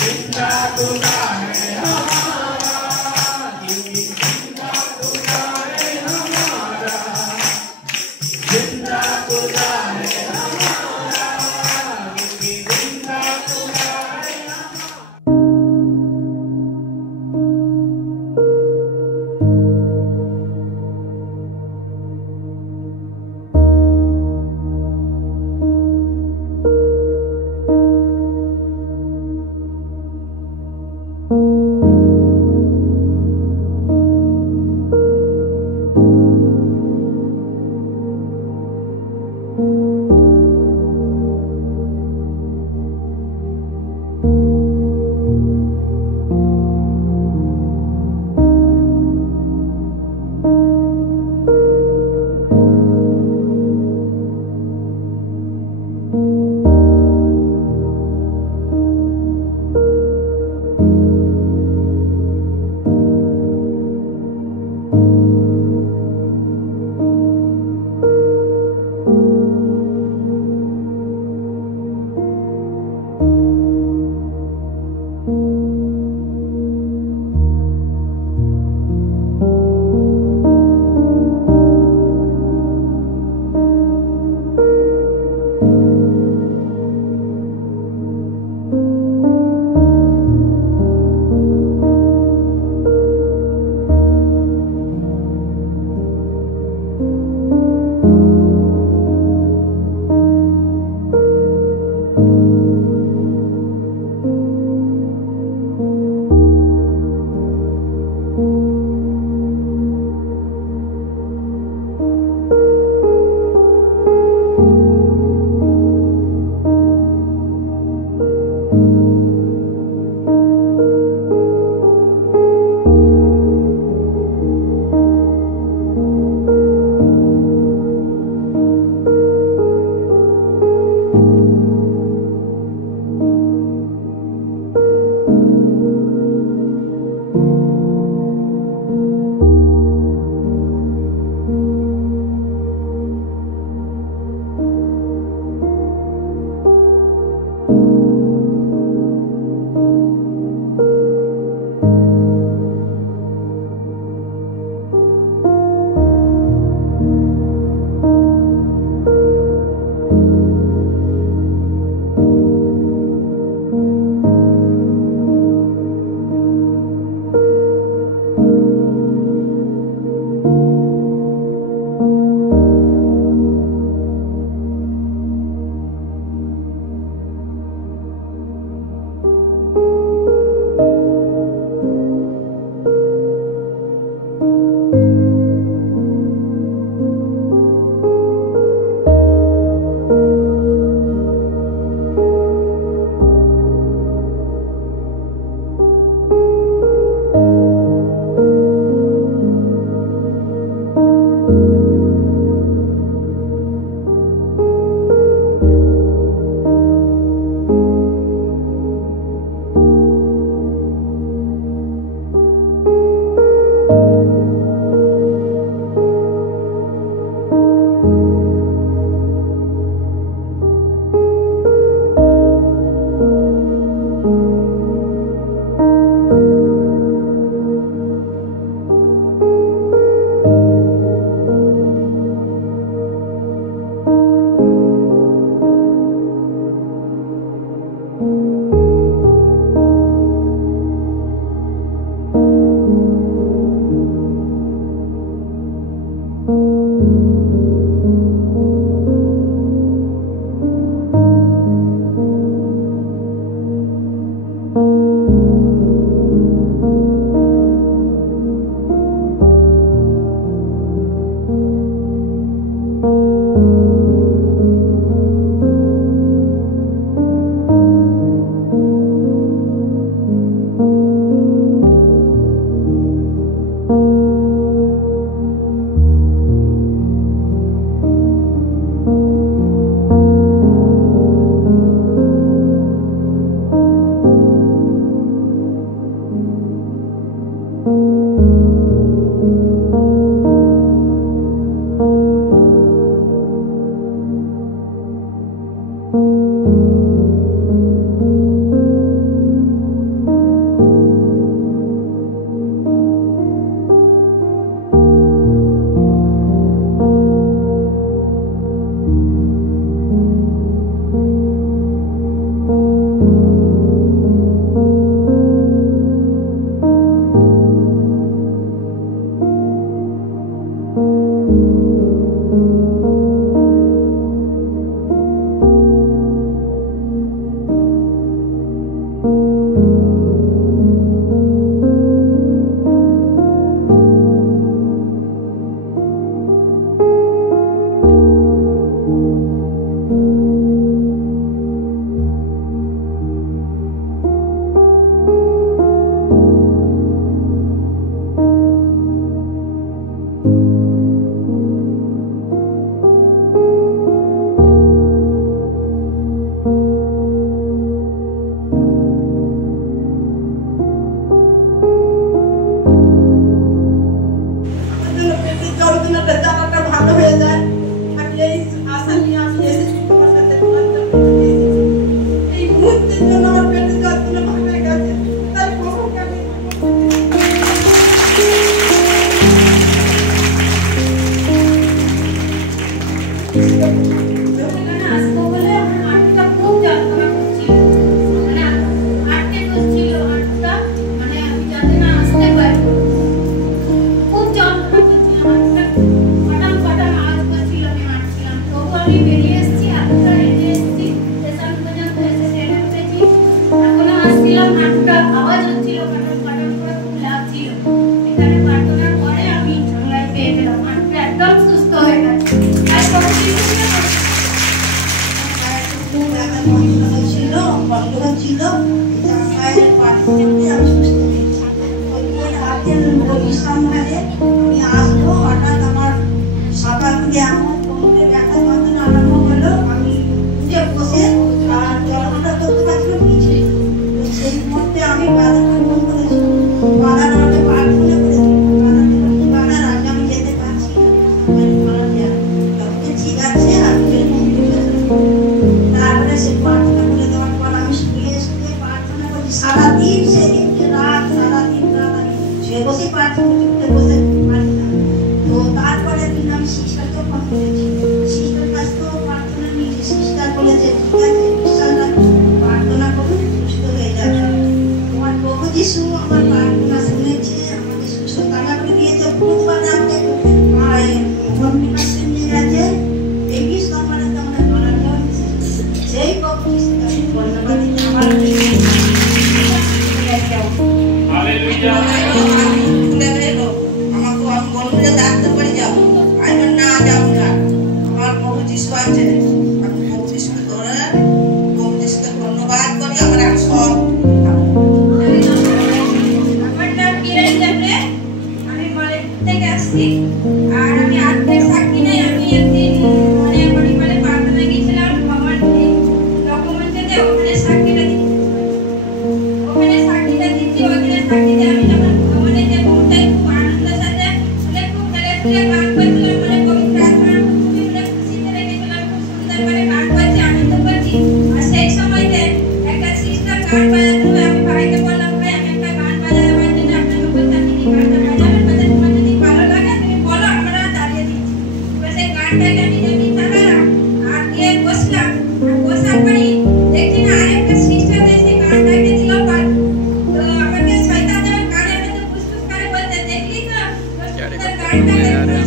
जिंदा खुदा है हमारा, क्योंकि जिंदा खुदा है हमारा, जिंदा खुदा है हमारा, क्योंकि जिंदा खुदा है সারাদিন সেদিন রাত সারাদিন রাত আমি শুয়ে বসে পারছি চুপতে বসে পারি না। তো তারপরে দিন আমি সিস্টারকে ফোন করেছি, সিস্টার কাছ থেকেও প্রার্থনা নিয়েছি। সিস্টার বলেছে ঠিক আছে বিশ্বাস রাখো, প্রার্থনা করুন সুস্থ হয়ে যাবে। আমার প্রভু যিশু আমার প্রার্থনা শুনেছে, আমাকে সুস্থতা করে দিয়েছে। বুধবার রাতে হোমিওপ্যাথি নিয়ে গেছে 23 নম্বরে আমাদের মারা যাওয়া সেই প্রভু যিশুকে আমি ধন্যবাদ দিতে আমার হালেলুয়া। আর আমি আর্ধেক সাক্ষী নেই। আমি একদিন মানে পরিবারে প্রার্থনা গিয়েছিলাম আমার ডকুমেন্টে ওখানে সাক্ষীটা দিচ্ছি ওখানে সাক্ষীতে আমি যখন ভ্রমণে যে মুহূর্তে খুব আনন্দের সাথে মানে খুব ছেলে গান করছিলাম, মানে পবিত্র আত্মার খুবই মানে খুশিতে রেখেছিলাম, খুব সুন্দর করে গান করছি, আনন্দ করছি। আর সেই সময়তে একটা সিস্টার গান বাজাচ্ছিল। আমি ভাইকে বললাম ভাই আমি একটা গান বাজাবার জন্য আপনাকে বলতাম কি গানটা বাজাবেন, বলে তোমার যদি ভালো লাগে তুমি বলো আমরা চালিয়ে দিচ্ছি। তো সেই গানটাকে আমি যেমনি চালালাম আর গিয়ে বসলাম, আর বসার পরে দেখছি না আরেকটা সিস্টার এসে গানটাকে দিল পার। তো আমাকে শয়তান যেন কানে মধ্যে ফুসফুস করে বলতে দেখলি তো সুন্দর গানটা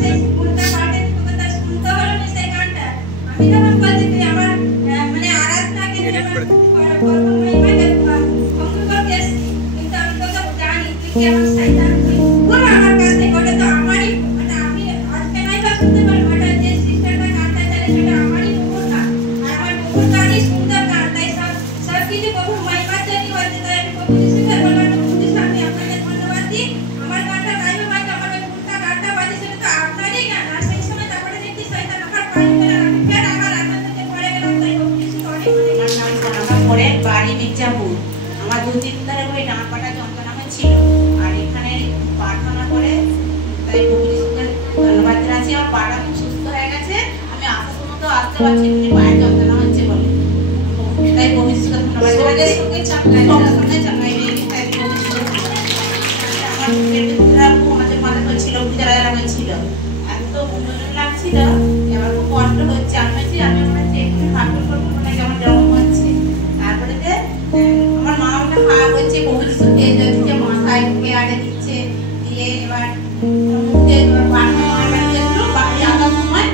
সেই উল্টা পাল্টে তোকে তা শুনতে হলো না সেই গানটা। আমি যখন বলছি তুই আমার মানে আরাধনাকে আমার বর্তমানে মানে ভঙ্গ করতে এসেছি, কিন্তু আমি তোকে জানি তুই কি আমার শয়তান, তুই পুরো আমার কাছে ওটা তো আমারই মানে আমি আজকে নাই বা শুনতে পারবো, ওটা যে সিস্টারটা গানটা চালে সেটা আমারই মুখর গান। আর আমার মুখর গানই সুন্দর গান, তাই সব কিছু প্রভু মহিমার জন্য হয়েছে। তাই আমি প্রভু যিশুকে বললাম প্রভু যিশু আমি আপনাকে ধন্যবাদ দিই, আমার গানটা গাইবে হয়তো আমার ওই উল্টা গানটা বাজিয়েছিল তো আপনারই গান। আর সেই সময় তারপরে দেখছি শয়তান আমার পায়ে ফেলে আমি ফের আমার আনন্দতে পড়ে গেলাম। তাই প্রভু যিশুকে অনেক অনেক আমার নাম সোনামা পরে বাড়ি মির্জাপুর। আমার 2-3 দিন ধরে ওই ডান পাটা যন্ত্রণা হয়েছিল, আর এখানে প্রার্থনা করে তাই প্রভু যিশুকে ধন্যবাদ জানাচ্ছি। আমার পাটা খুব সুস্থ হয়ে গেছে, আমি আসার সময় তো আসতে পারছি না, পায়ের যন্ত্রণা হচ্ছে বলে। তাই প্রভু যিশুকে ধন্যবাদ জানাচ্ছি। সঙ্গে চাপলাই দিয়েছি, তাই প্রভু যিশুকে ধন্যবাদ জানাচ্ছি। আমার পেটের ভিতরে খুব মাঝে মাঝে হচ্ছিল, জ্বালা হচ্ছিল, এত গুঞ্জন লাগছিল, এবার খুব কষ্ট হচ্ছে। আমি বলছি আমি আমার একটু হাঁটুর করবো মানে কেমন জমা হচ্ছে। তারপরে আমার মা আমাকে খাওয়া হচ্ছে, প্রভু যিশু তেল দিচ্ছে মাথায় মুখে আড়ে দিচ্ছে, দিয়ে এবার মুখে বাড়ি আসার সময়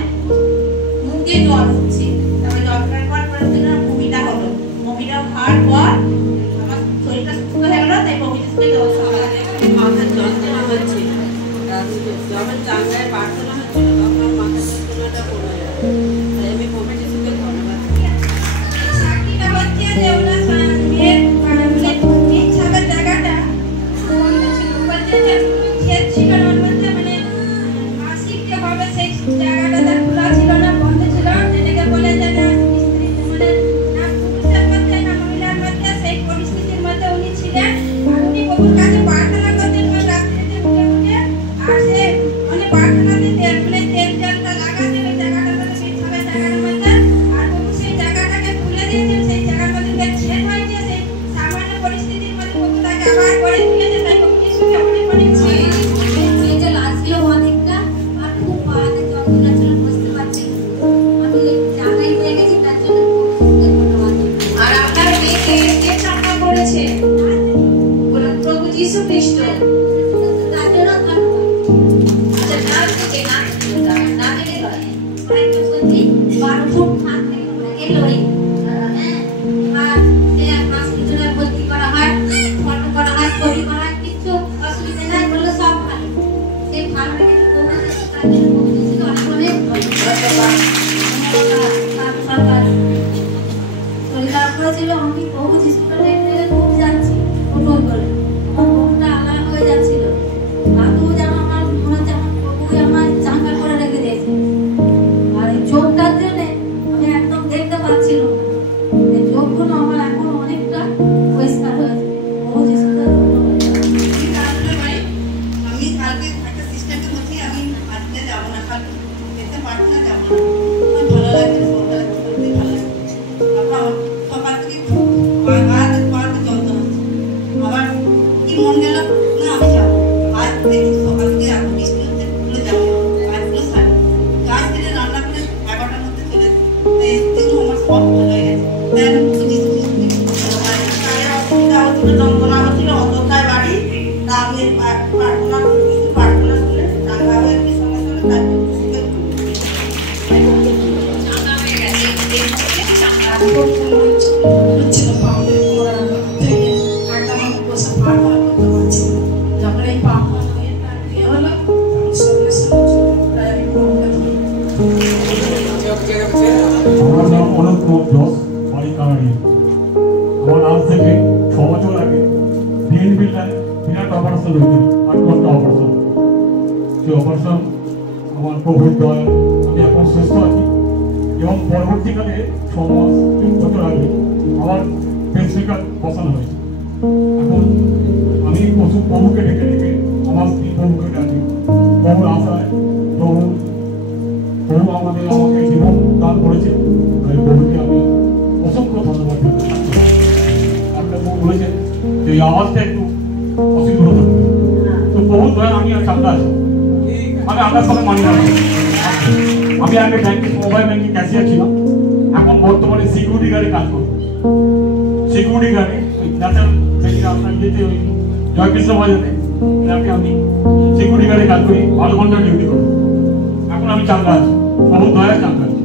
মুখ দিয়ে জল হচ্ছে। তারপরে জল ফেরার পর বমিটা হলো, বমিটা হওয়ার পর আমার শরীরটা সুস্থ হয়ে গেলো। তাই প্রভু যিশুকে মাথার যন্ত্রণা হচ্ছিল, যখন চাঙ্গায় প্রার্থনা হচ্ছিল তখন মাথার যন্ত্রণাটা কমে যায়। তাই আমি প্রভু যিশুকে ধন্যবাদ দিই। সাক্ষীটা হচ্ছে যে ওনার মেয়ের মানে ইচ্ছাবের জায়গাটা বন্ধ ছিল, বলছে যে ক্ষেত ছিল না, ওর মধ্যে মানে মাসিক যে হবে সেই জায়গাটা তার খোলা ছিল না, বন্ধ ছিল। এটাকে বলে যে না স্ত্রী মানে না পুরুষের মধ্যে না মহিলার মধ্যে সেই পরিস্থিতির মধ্যে উনি ছিলেন। আর উনি প্রভুর কাছে প্রার্থনা করতেন রাত্রিতে উঠে উঠে, আর সে মানে প্রার্থনা দিতে মানে তেল জলটা লাগাতে ওই জায়গাটার মধ্যে ইচ্ছাবের জায়গাটার মধ্যে, আর প্রভু সেই জায়গাটাকে তুলে দিয়েছেন। সেই জায়গার মধ্যে ছেদ হয়েছে, সেই সামান্য পরিস্থিতির মধ্যে প্রভু তাকে আবার করে তুলেছে। তাই প্রভু যিশুকে অনেক অনেক এই যে লাগছিল অনেকটা, আর খুব পাহাড়ে যন্ত্রণা ছিল, বুঝতে পারছি না। আমি ওই জায়গায় হয়ে গেছি, তার জন্য ধন্যবাদ। আর আপনার মেয়েকে কে চাঙ্গা করেছে? বলুন প্রভু যিশু খ্রিস্ট। তার জন্য ধন্যবাদ। আচ্ছা নাম থেকে নাম এলে হয় আরেকটা সত্যি 12 ফুট হাত থেকে এলোই। হ্যাঁ, এবার সে হসপিটালে ভর্তি করা হয়, ফটো করা হয়, ছবি করা হয়, কিচ্ছু অসুবিধা নাই, বললো সব ভালো। সেই ভালো রেখে প্রভু যিশু, তার জন্য প্রভু যিশুকে অনেক অনেক ধন্যবাদ। সরকার শরীর খারাপ করেছিল, আমি প্রভু যিশুকে দেখতে খুব যাচ্ছি, টোটো করে আমার মনটা আলাদা হয়ে যাচ্ছে। মন গেল না আমি যাবো, আজ দেখি সকাল থেকে এখন বৃষ্টি হচ্ছে ভুলে যাবো, কাজগুলো সারি কাজ দিলে রান্না করে 11টার মধ্যে চলে যাই, এতেও আমার সব ভালো হয়ে গেছে। তাই আমি অসুবিধা হচ্ছিল, যন্ত্রণা হচ্ছিল, অন্ধকার বাড়ি, তা আমি প্রার্থনা করলে রান্না হয়ে গেছে সঙ্গে সঙ্গে তারপর আমার নাম অনন্ত জোস, বাড়ি কানাড়ি। আমার আজ থেকে 6 বছর আগে ডিএনবিটায় বিরাট অপারেশন হয়েছিল, 8 ঘন্টা অপারেশন। সেই অপারেশন আমার প্রভুর দয়া আমি এখন সুস্থ আছি, এবং পরবর্তীকালে 6 মাস 3 বছর আগে আমার পেসমেকার বসানো হয়েছে। এখন আমি প্রভুকে ডেকে ডেকে আমার স্ত্রী প্রভুকে ডাকি, প্রভুর আশায় প্রভু আমাকে জীবন দান করেছে, তাই প্রভুকে আমি অসংখ্য ধন্যবাদ জানাই। একটা প্রভু বলেছেন যে এই আওয়াজটা একটু অসুবিধা হতে পারে, তো প্রভুর দয়া আমি আর চাঙ্গা আছি, আমি আপনার সাথে মানি না। আমি আগে ব্যাংকিং মোবাইল ব্যাংকিং ক্যাশিয়ার ছিলাম, এখন বর্তমানে সিকিউরিটি গার্ডে কাজ করি। সিকিউরিটি গার্ডে ওই ন্যাশনাল ব্যাংকে আপনার যেতে ওই জয়কৃষ্ণ বাজারে এলাকে আমি সিকিউরিটি গার্ডে কাজ করি, 12 ঘন্টা ডিউটি করি। এখন আমি চাঙ্গা আছি, প্রভুর দয়া চাঙ্গা আছি।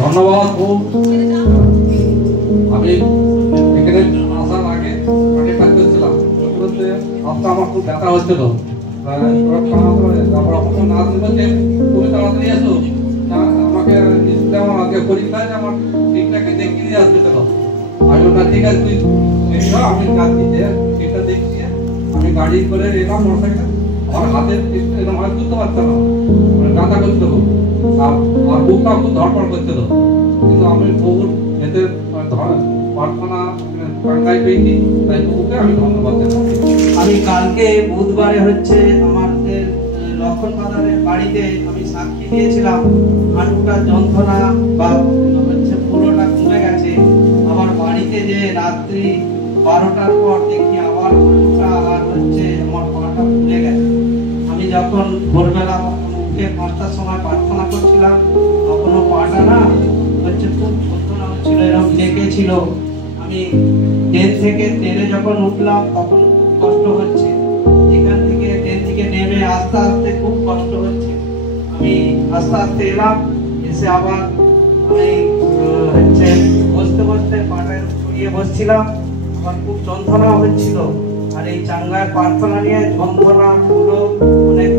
ধন্যবাদ। আমি এখানে আসার আগে কাজ করছিলাম, হাতটা আমার খুব ব্যথা হচ্ছিল। অপারেশন না বলছে তুমি তাড়াতাড়ি আসো, আমাকে আমার আগে পরীক্ষা আছে, আমার ঠিকঠাক দেখিয়ে দিয়ে আসবে। কেন আমি না ঠিক আছে তুই আমি কাজ দিতে ঠিকটা দেখিয়ে আমি গাড়ি করে এলাম মোটরসাইকেল, আমার হাতে এরকম হাত তুলতে পারতাম না, গাঁদা করতে হবে আর বুকটা খুব ধরপড় করছিল। কিন্তু আমি প্রভুর এতে প্রার্থনা টাঙ্গাই পেয়েছি, তাই প্রভুকে আমি ধন্যবাদ জানাই। আমি কালকে বুধবারে হচ্ছে আমাদের লক্ষণ বাজারের বাড়িতে আমি সাক্ষী দিয়েছিলাম, হাঁটুটার যন্ত্রণা বা হচ্ছে পুরোটা কমে গেছে। আমার বাড়িতে যে রাত্রি 12টার পর দেখি আবার হাঁটুটা আর হচ্ছে আমার পাটা ফুলে গেছে। আমি যখন ভোরবেলা উঠে 5টার সময় প্রার্থনা করছিলাম, তখনও পাটা না হচ্ছে খুব যন্ত্রণা হচ্ছিল, এরকম লেগেছিল। আমি ট্রেনে যখন উঠলাম তখন খুব কষ্ট হচ্ছে, এখান থেকে ট্রেন থেকে নেমে আস্তে আস্তে খুব কষ্ট হচ্ছে। আমি আস্তে আস্তে এলাম, এসে আবার আমি হচ্ছে বসতে বসতে পাটা ছড়িয়ে বসছিলাম, আমার খুব যন্ত্রণা হচ্ছিল। আর এই চাঙ্গায় প্রার্থনা নিয়ে যন্ত্রণা পুরো অনেক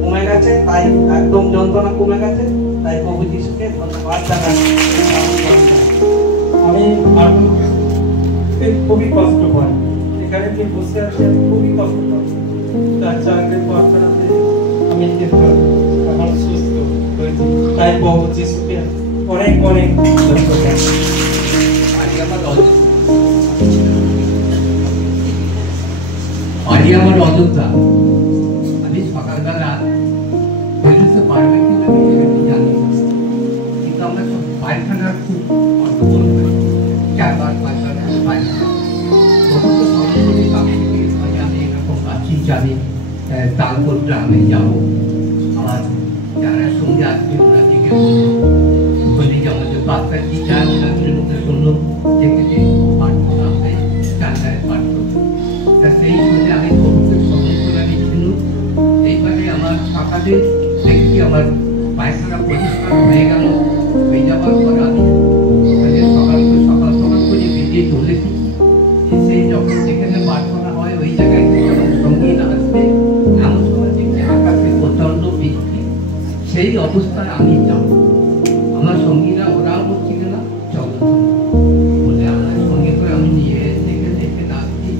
কমে গেছে, তাই একদম যন্ত্রণা কমে গেছে, তাই প্রভু যিশুকে ধন্যবাদ জানাচ্ছি। আমি খুবই কষ্ট পাই, এখানে যে বসে আছি আমি খুবই কষ্ট পাই। তার চাকরির প্রার্থনাতে আমি আমার সুস্থ হয়েছি, তাই প্রভু যিশুকে অনেক অনেক ধন্যবাদ। বাড়ি আমার অযোধ্যা। আমি সকালবেলা বেরোতে পারবে কিনা আমি জানি না, কিন্তু আমরা পায়খানা খুব অর্থবল করি, 4-5 পায়খানা পায়খানা প্রথমত সরাসরি কাছ থেকে আমি এরকম আছি জানি তারপর গ্রামে যাবো, আমার যারা সঙ্গে আসবে ওরা দিকে বলি যে আমাদের বাচ্চা কি চায় ওনাদের মুখে শুনলো যেখানে প্রার্থনা হয় চাঙ্গায় পাঠ করবো। তা সেই জন্য আমি প্রভুকে স্মরণ করে নিচ্ছিল। এইভাবে আমার সকালে দেখছি আমার পায়খানা পরিষ্কার হয়ে গেল, হয়ে যাওয়ার পর আমি সকাল করে বেরিয়ে চলেছি। এসে যখন যেখানে প্রার্থনা হয় ওই জায়গায় যখন সঙ্গীত আসবে, এমন সময় দেখছি আকাশে প্রচণ্ড বৃষ্টি। সেই অবস্থায় আমি যাব, আমার সঙ্গীরা ওরাও বলছিল না চলো বলে আমার সঙ্গে করে আমি নিয়ে দেখে ডাকছি।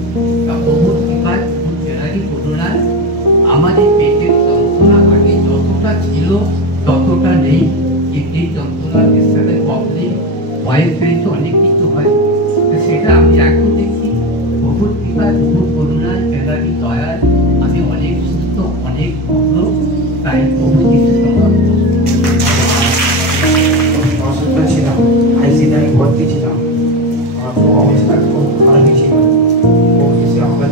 তা প্রভুর কৃপায় জেলারই করুণায় আমার এই পেটের যন্ত্রণা আগে যতটা ছিল ততটা নেই। কিডনির যন্ত্রণা, প্রেসারের প্রবলেম, বয়স হয়েছে, অনেক কিছু হয়, সেটা আমি এখন দেখছি প্রভুর কৃপায় প্রভুর করুণায় জেলারই দয়ায় আমি অনেক সুস্থ, অনেক ভালো। তাই প্রভু কিছু অসুস্থ ছিলাম, আইসিইউতে আমি ভর্তি ছিলাম, আমার খুব অবস্থা খুব খারাপই ছিল। আমাকে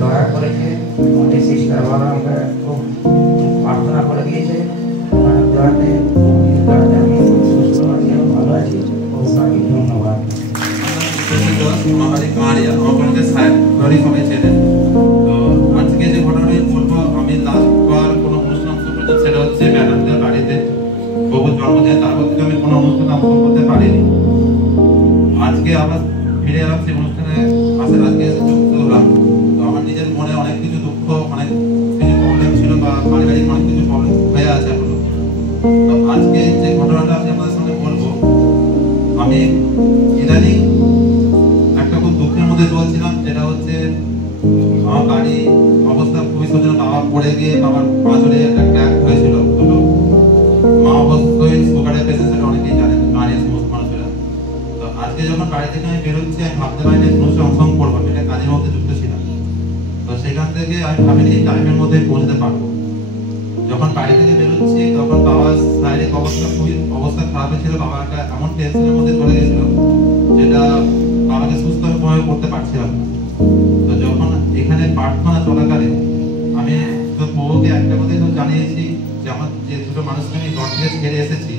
বাড়ি সবাই চেনেন। তো আজকে যে ঘটনাটা বলবো, আমি লাস্টবার কোনো অনুষ্ঠান করতে, সেটা হচ্ছে ম্যাডামদের বাড়িতে বহু জন্মদিন, তারপর থেকে আমি কোনো অনুষ্ঠান অংশগ্রহণ করতে পারিনি। আজকে আবার ফিরে এলাম সেই অনুষ্ঠানে, আজকে এসে যুক্ত হলাম। তো আমার নিজের মনে অনেক কিছু দুঃখ, অনেক কিছু প্রবলেম ছিল, বা পারিবারিক অনেক কিছু প্রবলেম হয়ে আছে এখনো। তো আজকে যে ঘটনাটা আমি আপনাদের সামনে বলবো, আমি ইদানিং একটা খুব দুঃখের মধ্যে চলছিলাম, যেটা হচ্ছে আমার বাড়ি অবস্থা খুবই শোচনীয়। বাবা পড়ে গিয়ে বাবার পাঁচরে একটা ক্র্যাক হয়েছিল। মা অবশ্যই সুগারের পেশেন্ট, সেটা অনেকেই জানেন, গাড়ির সমস্ত মানুষেরা। তো আজকে যখন বাড়ি থেকে আমি বেরোচ্ছি, আমি ভাবতে পারিনি অনুষ্ঠানে অংশগ্রহণ করবো, আমি একটা কাজের মধ্যে যুক্ত ছিলাম। তো সেখান থেকে আমি ভাবিনি এই টাইমের মধ্যে পৌঁছতে পারবো। যখন বাড়ি থেকে বেরোচ্ছি, তখন বাবার শারীরিক অবস্থা খারাপ ছিল। বাবা একটা এমন টেনশনের মধ্যে চলে গেছিল, যেটা বাবাকে সুস্থভাবে করতে পারছিলাম না। তো যখন এখানে প্রার্থনা চলাকালীন আমি প্রভুকে একটা কথাই জানিয়েছি, যে আমার যে দুটো মানুষকে আমি ঘর থেকে ছেড়ে এসেছি,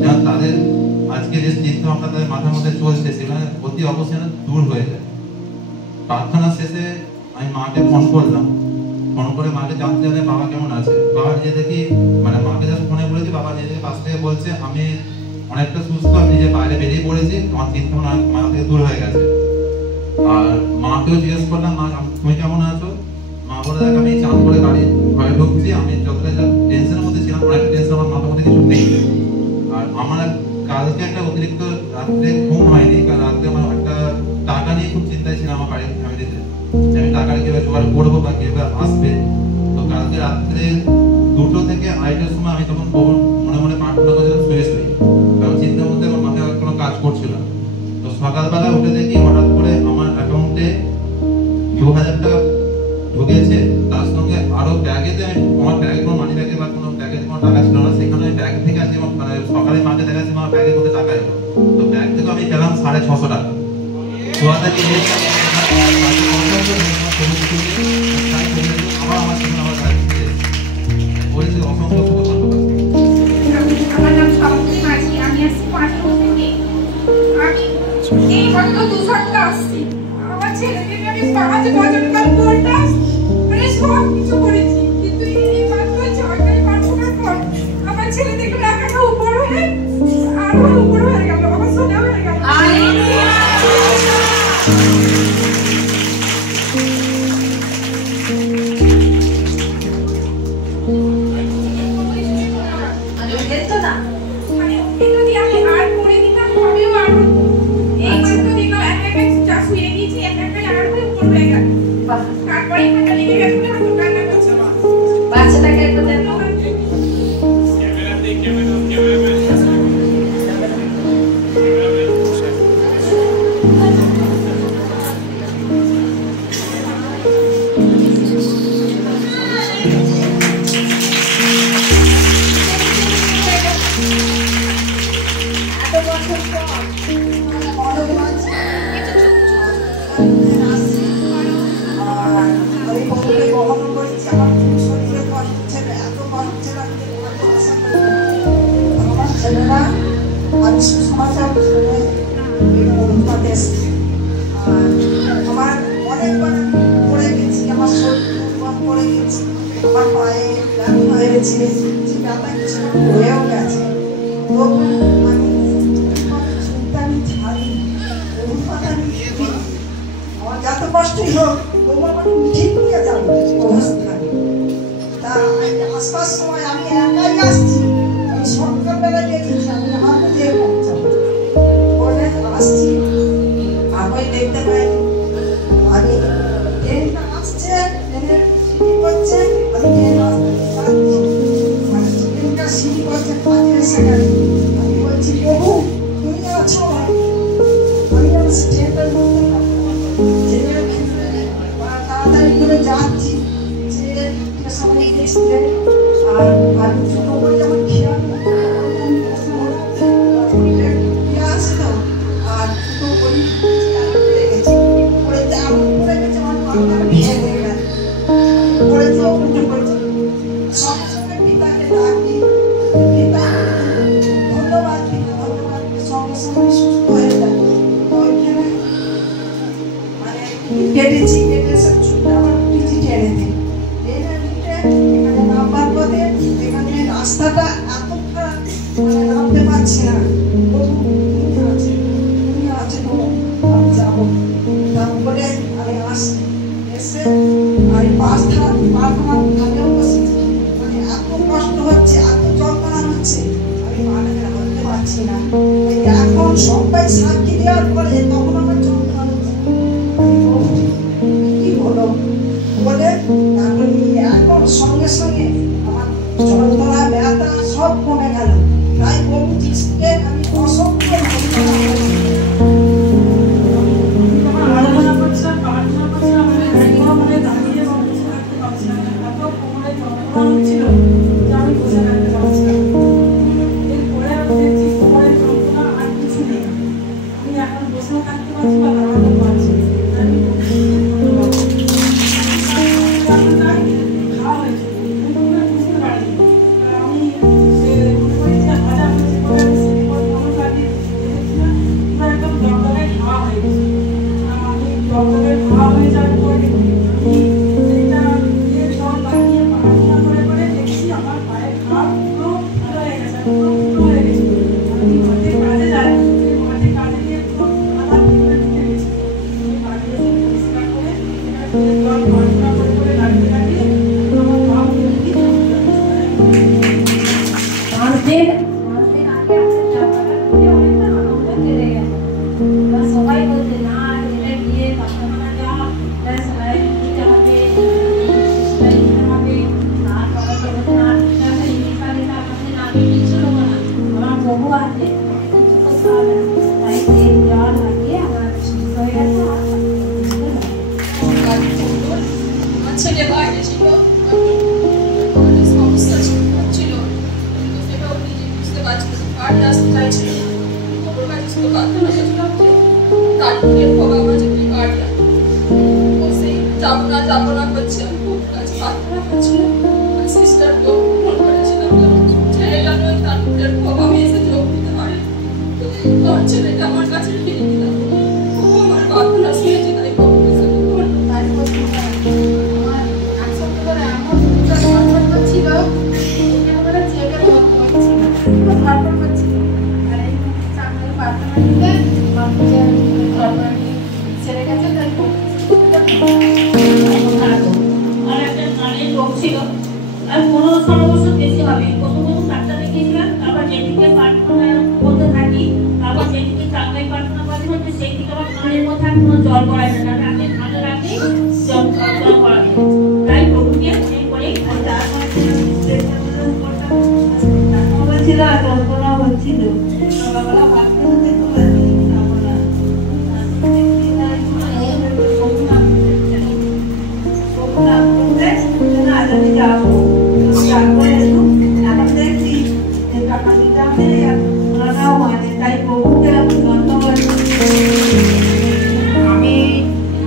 যেন তাদের আজকে যে চিন্তা ভাবনা তাদের মাথার মধ্যে চলছে, সেখানে অতি অবশ্যই দূর হয়ে যায়। প্রার্থনা শেষে আমি মাকে ফোন করলাম। ফোন করে মাকে জানতে চাইলে বাবা কেমন আছে। বাবা নিজে দেখি, মানে মাকে যখন ফোনে বলেছি, বাবা নিজে পাশ থেকে বলছে আমি অনেকটা সুস্থ, আমি নিজে বাইরে বেরিয়ে পড়েছি, আমার চিন্তা ভাবনা মাথা থেকে দূর হয়ে গেছে। আর মাকেও জিজ্ঞেস করলাম, মা তুমি কেমন আছো? মা বলে, দেখ আমি চান করে গাড়ি ঘরে ঢুকছি, আমি যতটা টেনশনের মধ্যে ছিলাম, অনেকটা টেনশন আমার মাথার মধ্যে কিছু নেই। আর আমার কালকে একটা অতিরিক্ত রাত্রে ঘুম হয়নি, কারণ রাত্রে আমার একটা টাকা নিয়ে খুব চিন্তায় ছিলাম আমার বাড়ির ফ্যামিলিতে, আমি টাকাটা কিভাবে জোগাড় করবো বা কিভাবে আসবে। তো কালকে রাত্রে 2টো থেকে 2:30টার সময় আমি তখন মনে মনে প্রার্থনা করে শুয়ে কারণ চিন্তার মধ্যে আমার মাথায় কোনো কাজ করছিল না। তো সকালবেলা উঠে দেখি হঠাৎ করে আমার অ্যাকাউন্টে 2000 টাকা ঢুকেছে, তার সঙ্গে আরো ব্যাগেতে, আমার ব্যাগে কোনো মানি ব্যাগে বা কোনো ব্যাগে কোনো টাকা ছিল না, সেখানে আমি ব্যাগ থেকে আজকে মানে সকালে মাকে দেখাচ্ছি আমার ব্যাগে কোথায় টাকা এলো। তো ব্যাগ থেকে আমি পেলাম 650 টাকা। আমার নাম সপ্তী মাঝি, আমি আসছি পাঁচপুর থেকে। আমি এই গত 2 সপ্তাহ আসছি। আমার ছেলেকে আমি 5 বছর কাল পড়তাম, মানে সব কিছু করেছি, কিন্তু এই মাত্র 6 প্রার্থনার পর আমার ছেলে দেখে রাখাটা উপর হয়ে আরো উপর হয়ে গেল, আমার সোনা হয়ে গেল। বাচ্চাটাকে একটু দেখো। আমি সুসমাচার আমার অনেকবার পড়ে গেছি, আমার শরীর পড়ে গেছি, আমার পায়ে ব্যথা হয়ে গেছে, যে ব্যথা কিছু হয়েও গেছে। তবু আমি চিন্তা আমি ছাড়ি, আমার যত কষ্টই হোক তবু আমাকে ঠিক নিয়ে যাবো অবস্থায়। তা আসবার সময় আমি একাই আসছি, আমি সকালবেলা গেছি, আমি হাতে দিয়ে পৌঁছাবো বলে আসছি। আমি দেখতে পাই আমি ট্রেনটা আসছে, ট্রেনের সিঁড়ি করছে, আমি ট্রেন আসতে পারছি, মানে ট্রেনটা সিঁড়ি করছে 5 সেকেন্ড। আমি বলছি প্রভু তুমি আছো, আমি আমার ট্রেনটার মধ্যে ট্রেনের ভিতরে তাড়াতাড়ি করে যাচ্ছি, যে সবাই দেখছে। আর আমি ছোট করে আমার খেয়াল আসছিল, আর ছোট করি পড়ে গেছে, পড়ে গেছে, আমার মাথা ভেঙে গেছে, পড়েছে উঠে পড়েছে। সবসময় পিতাকে ডাকি, পিতা ধন্যবাদ, পিতা ধন্যবাদ, সঙ্গে সঙ্গে সুস্থ হয়ে যায়। ওইখানে মানে কেটেছি, আর পাঁচ প্রার্থনার ধারেও বসেছি। মানে এত কষ্ট হচ্ছে, এত যন্ত্রণা হচ্ছে, আমি মাটাকে বলতে পারছি না। এখন সবাই সাক্ষী দেওয়ার পরে তখন আমার যন্ত্রণা হচ্ছে, কি হলো বলে এখন সঙ্গে সঙ্গে আমার যন্ত্রণা ব্যথা সব কমে গেল। তাই প্রভু যিশুকে আমি অসংখ্য আরাধনা করছিলাম, প্রার্থনা করছিলাম, মানে দাঁড়িয়ে বা বসে থাকতে পারছিলাম না, এত কোমরে যন্ত্রণা হচ্ছিল যে আমি বসে থাকতে পারছিলাম না। এরপরে আমি দেখছি কোমরের যন্ত্রণা আর কিছু নেই, আমি এখন বসেও থাকতে পারছি বা দাঁড়াতে পারছি। খাওয়া হয়েছে বুঝতে পারিনি, আমি মনে করি যে ভাজা হয়েছে একদম দরকারের খাওয়া হয়ে গেছে। আমি দরকারের খাওয়া হয়ে যাওয়ার পরে আমি এটা জল লাগিয়ে প্রার্থনা করে করে দেখছি আমার পায়ের ঘা পুরো ভালো হয়ে গেছে, পুরো ফুটো হয়ে গেছে। আমি মাঠে কাজে যাই, মাঠে কাজে গিয়ে পুরো আধার ভিতরে ঢুকে গেছি। আমি বাড়ি এসে পরিষ্কার করে জল প্রার্থনা করে করে লাগিয়ে লাগিয়ে আমার পা পুরো সবাই বলছে না এটা গিয়ে পাঠানো যা সবাই দিতে হবে, দিতে হবে। আর সবাই বলছে না আমি কিছু নেবো না, আমার বহু আছে, কিছু করতে হবে না। তাই তেল জল লাগিয়ে আমার সুস্থ হয়ে গেছে। আমার ছেলে বাইরে ছিল, সমস্যা ছিল, কিন্তু সেটাও নিজে বুঝতে পারছিল, বাড়ি আসতে চাইছিল না। খবর কাছে শুধু প্রার্থনা করছিলাম যে তারপরে বাবা আমার যদি বাড়ি ও সেই যাবো না করছে, আমি খবর কাছে প্রার্থনা করছিলাম। আর সিস্টারকেও ফোন করেছিলাম ছেলেটা নয় তারপরে বাবা আমি এসে যোগ দিতে পারি, আমার ছেলেটা আমার কাছে ফিরে দিলাম। ও আমার প্রার্থনা শুনেছে, তাই বাবুকে সাথে ফোন আর 15-16 বছর বেশি হবে। প্রথম ডাক্তার দেখিয়েছিলাম, তারপর যেদিকে প্রার্থনা করতে থাকি, তারপর যেদিকে চাঙ্গাই প্রার্থনা করতে হচ্ছে সেই দিকে আমার কানের মধ্যে কোনো জল পড়ায় না, আমি ভালো রাখি জল পড়া যায়। তাই প্রভুকে মনে করে ছিল যন্ত্রণা হচ্ছিল, সকালবেলা ভাত খেতে যাবো এখন দেখছি যে টাকা দিতে হবে ওনারাও মানে, তাই প্রভুকে ধন্যবাদ। আমি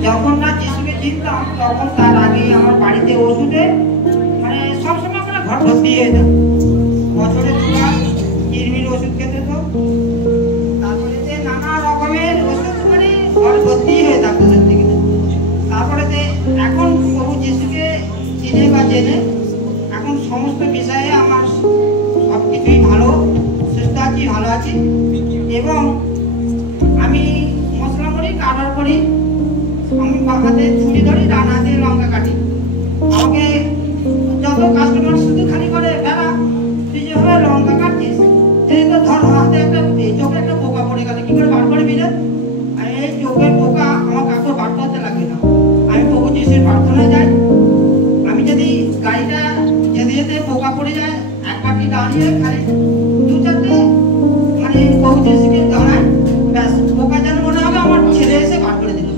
যখন না যিশুকে চিনতাম তখন তার আগে আমার বাড়িতে ওষুধে মানে সবসময় মানে ঘর ভর্তি হয়ে যেত। বছরে 2 বার কিডনির ওষুধ খেতে তো, তারপরে যে নানা রকমের ওষুধ মানে ঘর ভর্তি হয়ে থাকতো সত্যি কিন্তু। তারপরে যে এখন প্রভু যিশুকে চিনে বা জেনে এখন সমস্ত বিষয়ে আমার সব কিছুই ভালো, সুস্থ আছি, ভালো আছি। এবং আমি মশলা করি, কাটার করি, আমি বাঁ হাতে ছুরি ধরি, ডান হাতে লঙ্কা কাটি। আমাকে যত কাস্টমার শুধু খালি করে বেড়া তুই যেভাবে লঙ্কা কাটছিস সেই তো ধর হাতে একটা এই চোখে একটা পোকা পড়ে গেল, কি করে বার করবি রে? আর এই চোখের পোকা আমার কাকুর বার করতে লাগে না। আমি প্রভু যিশুর প্রার্থনায় যাই, আমি যদি গাড়িটা যেতে যেতে পোকা পড়ে যায় একবারটি দাঁড়িয়ে খালি 2-4টে মানে প্রভু যিশুকে দাঁড়ায়, ব্যাস পোকা যেন মনে হবে আমার ছেলে এসে বার করে দিল।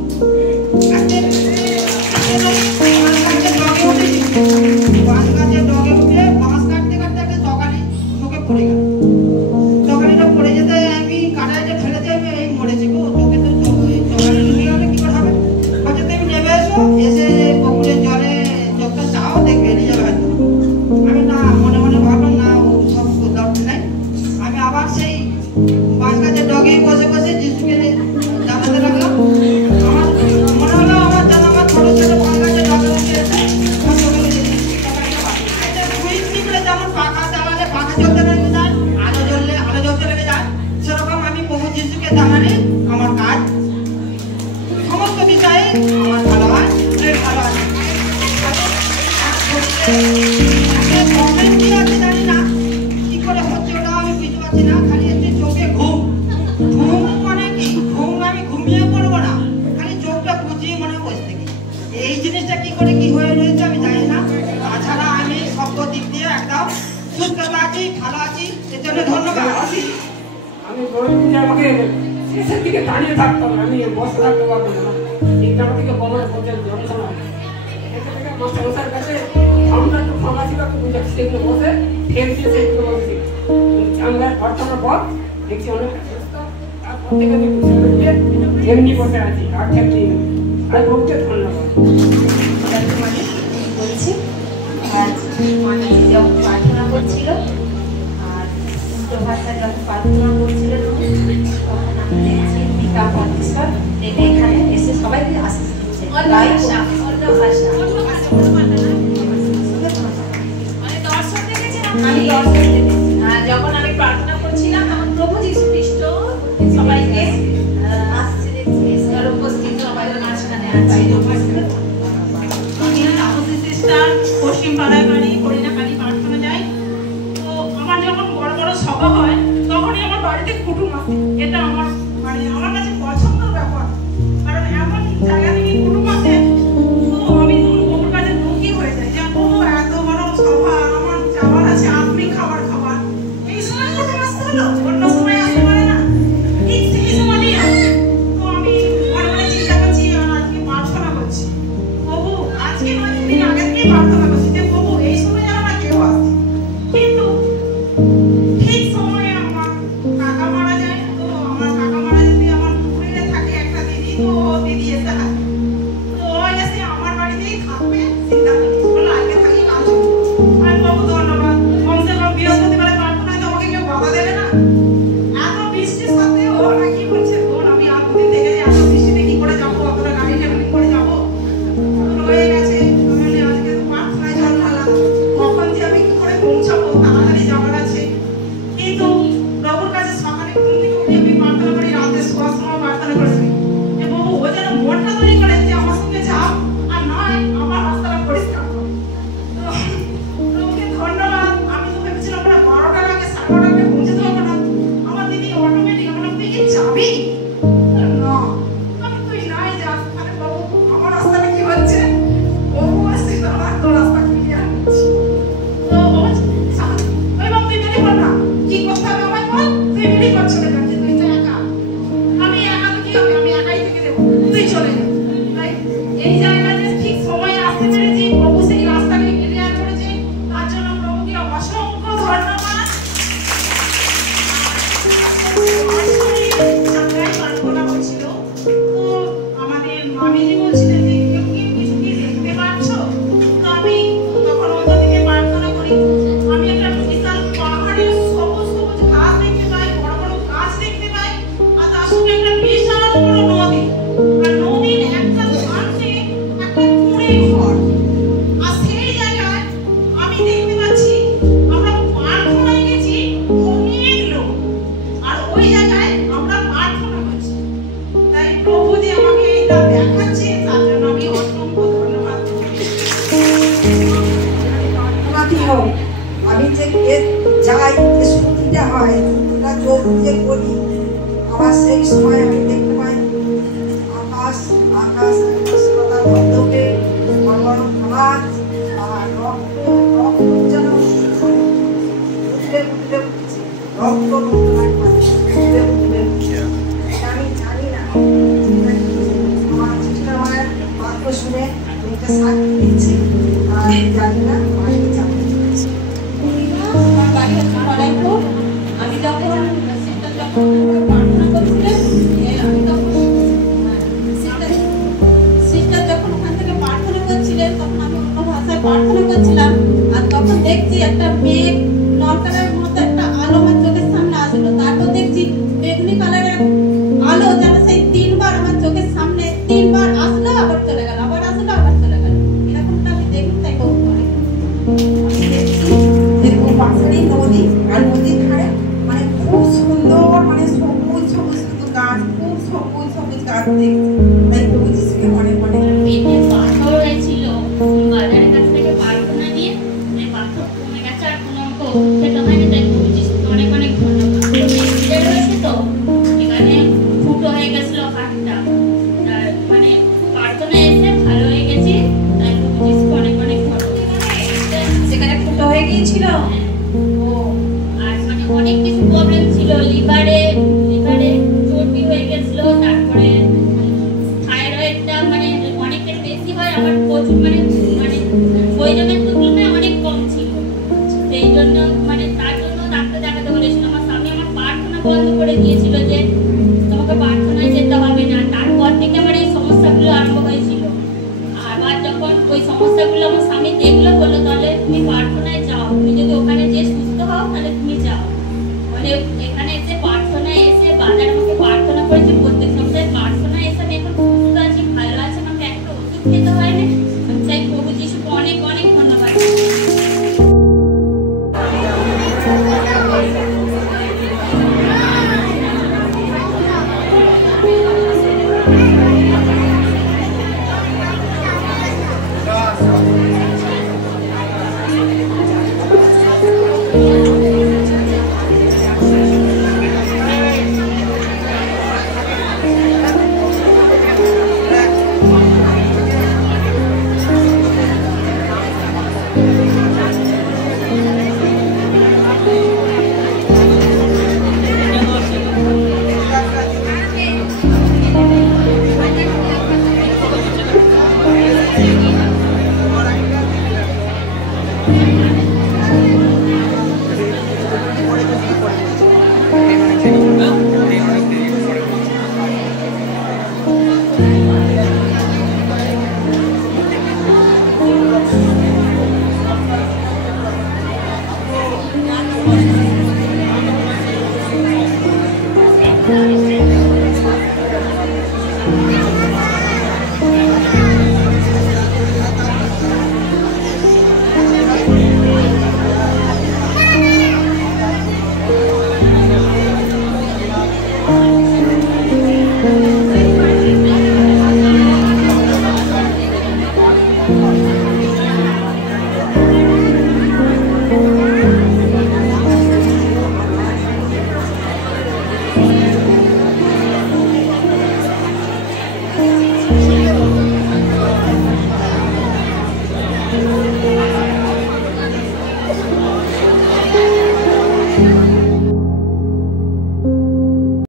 সুস্থ আছি, ভালো আছি, এর জন্য ধন্যবাদ। আমি বলছি যে আমাকে শেষের দিকে দাঁড়িয়ে থাকতাম, আমি বসে থাকতে পারবো না, ঠিক আমার দিকে বলার পর্যায়ে যন্ত্রণা মাস্টার কাছে আমরা একটু ফাঁকা ছিল, বুঝে সেগুলো বসে ফের দিয়ে সেগুলো বসেছি। আমরা প্রার্থনার পর দেখছি অনেকটা সুস্থ, তারপর থেকে আমি বুঝে গিয়ে এমনি বসে আছি, আর খেতে আর বলতে ধন্যবাদ বলছি। অনেক যখন প্রার্থনা করছিল আর প্রভাতটা যখন প্রার্থনা করছিল তখন আমি দেখছি পিতা পরমেশ্বর এখানে এসে সবাইকে আশীষ দিচ্ছে। আমি যখন আমি প্রার্থনা করছিলাম তখন প্রভু যীশু খ্রিস্ট সবাইকে উপস্থিত সবাইকে মাঝখানে আছে। পশ্চিম পাড়ায় বাড়ি হরিণাকালী প্রার্থনা যাই। তো আমার যখন বড় বড় সভা হয় তখনই আমার বাড়িতে কুটুম আসে। এটা আমার আমার কাছে পছন্দের ব্যাপার, কারণ এমন জায়গা থেকে কুটুম আসে তো আমি প্রভুর কাছে দুঃখী হয়ে যাই যে প্রভু এত বড় সভা আমার যাওয়ার আছে, আপনি খাবার এই সময় কুটুম আসতে হলো, অন্য সময় আসতে পারে না, ঠিক সেই সময়ই আসে। তো আমি মনে মনে চিন্তা করছি আর আজকে প্রার্থনা করছি, প্রভু আজকে নয় দিন আগে থেকে প্রার্থনা করছি যে প্রভু এই সময় যেন না কেউ আসে। কিন্তু ঠিক সময়ে আমার কাকা মারা যায়। তো আমার কাকা মারা যেতে আমার পুকুরে থাকে একটা দিদি, তো দিদি এসে থাকে, তো ও এসে আমার বাড়িতেই থাকবে সিদ্ধান্ত নিয়েছে, বললো আজকে থাকি কাল চলে যাবো। আমি প্রভু ধন্যবাদ, কমসে কম বৃহস্পতিবারে প্রার্থনায় তো আমাকে কেউ বাধা দেবে না। এত বৃষ্টির সাথে ওরা কি বলছে, বোন আমি আগুন থেকে এত বৃষ্টিতে কি করে যাবো, অতটা গাড়ি ট্রাভেলিং করে যাবো, রয়ে গেছে। আমি আজকে তো প্রার্থনায় জল ঢালা, কখন যে আমি কি করে পৌঁছাবো, তাড়াতাড়ি যাওয়ার আছে। কিন্তু প্রভুর কাছে সকালে ঘুম থেকে উঠে আমি প্রার্থনা করি, রাতে শোয়ার সময় প্রার্থনা করেছি যে প্রভু ও যেন মনটা তৈরি করে যে আমার সঙ্গে যাও, আর নয় আমার রাস্তাটা পরিষ্কার করো। তো প্রভুকে ধন্যবাদ। আমি তো ভেবেছিলাম আমরা 12টার আগে 12:30 আগে পৌঁছতে পারবো না। আমার দিদি অটোমেটিক আমার তুই কি যাবি না, আমি তুই নাই যাস, মানে প্রভু আমার রাস্তাটা কি হচ্ছে, প্রভু আসছে আমার তো রাস্তা ক্লিয়ার হচ্ছে। তো ওই বাবু তুই বেরিয়ে পড় না, কি করতে হবে আমায় বল, তুই বেরিয়ে পড়, চলে যাচ্ছি, তুই তো একা, আমি একা তো কি হবে, আমি একাই থেকে দেবো, তুই চলে যা। তাই এই জায়গাতে ঠিক সময়ে আসতে পেরেছি, প্রভু সেই রাস্তাকে ক্লিয়ার করেছে, তার জন্য প্রভুকে অসংখ্য ধন্যবাদ। প্রার্থনা করছিল, তো আমাদের মামিজি বলছিলেন যে কেউ কি কিছু কি দেখতে পাচ্ছ, তো আমি তখন ওদের দিকে প্রার্থনা করি। আমি একটা বিশাল পাহাড়ের সবুজ সবুজ ঘাস দেখতে পাই, বড় বড় গাছ দেখতে পাই, আর তার সঙ্গে একটা বিশাল বড় নদী, আর নদীর একটা প্রান্তে একটা কুঁড়ে ঘর। আর সেই জায়গায় আমি দেখতে পাচ্ছি আমরা প্রার্থনায় গেছি অনেক লোক, আর ওই জায়গায় আমরা প্রার্থনা করছি। তাই প্রভু যে আমাকে এটা দেখাচ্ছে তার জন্য আমি অসংখ্য ধন্যবাদ। আমি যে যাই যে স্মৃতিটা হয়, স্মৃতিটা চোখ দিয়ে করি, আবার সেই সময় আমি দেখতে পাই আকাশ আকাশ সাদা ধবধবে, বড় বড় গাছ, আর রক্ত রক্ত যেন উঠলে উঠলে উঠছে, রক্ত উঠলে উঠলে উঠছে। আমি জানি না আমার চিঠিটা আমার বাক্য শুনে আমি একটা সাক্ষী দিচ্ছি, আর জানি না আমি জানি। আমার বাড়ি হচ্ছে মলাইপুর। আমি যখন প্রার্থনা করছিলাম, আমি তখন সিস্টার যখন ওখান থেকে প্রার্থনা করছিলেন তখন আমি অন্য ভাষায় প্রার্থনা করছিলাম, আর তখন দেখছি একটা মেঘ নরকারের মতো একটা আলো আমার চোখের সামনে আসলো। তারপর দেখছি বেগুনি কালারের আলো যেন সেই 3 বার আমার চোখের সামনে 3 বার আসলো, আবার চলে গেল, আবার আসলো, আবার চলে গেল। এরকমটা আমি দেখুন তাই বহু করে আমি দেখছি যেরকম পাশারি নদী, আর নদীর ধারে মানে খুব সুন্দর, মানে সবুজ সবুজ কিন্তু গাছ, খুব সবুজ সবুজ গাছ দেখছি। তাই প্রভু যিশুকে অনেক অনেক পেটে পাথর হয়েছিল, বাজারের কাছ থেকে প্রার্থনা নিয়ে পাথর কমে গেছে, আর কোনো প্রচুর মানে প্রয়োজনের তুলনায় অনেক কম ছিল। সেই জন্য মানে তার জন্য ডাক্তার দেখাতে বলেছিল। আমার স্বামী আমার প্রার্থনা বন্ধ করে দিয়েছিল যে তোমাকে প্রার্থনায় যেতে হবে না। তারপর থেকে আমার এই সমস্যাগুলো আরম্ভ হয়েছিল। আবার যখন ওই সমস্যাগুলো আমার স্বামী দেখলো, বললো তাহলে তুমি প্রার্থনায়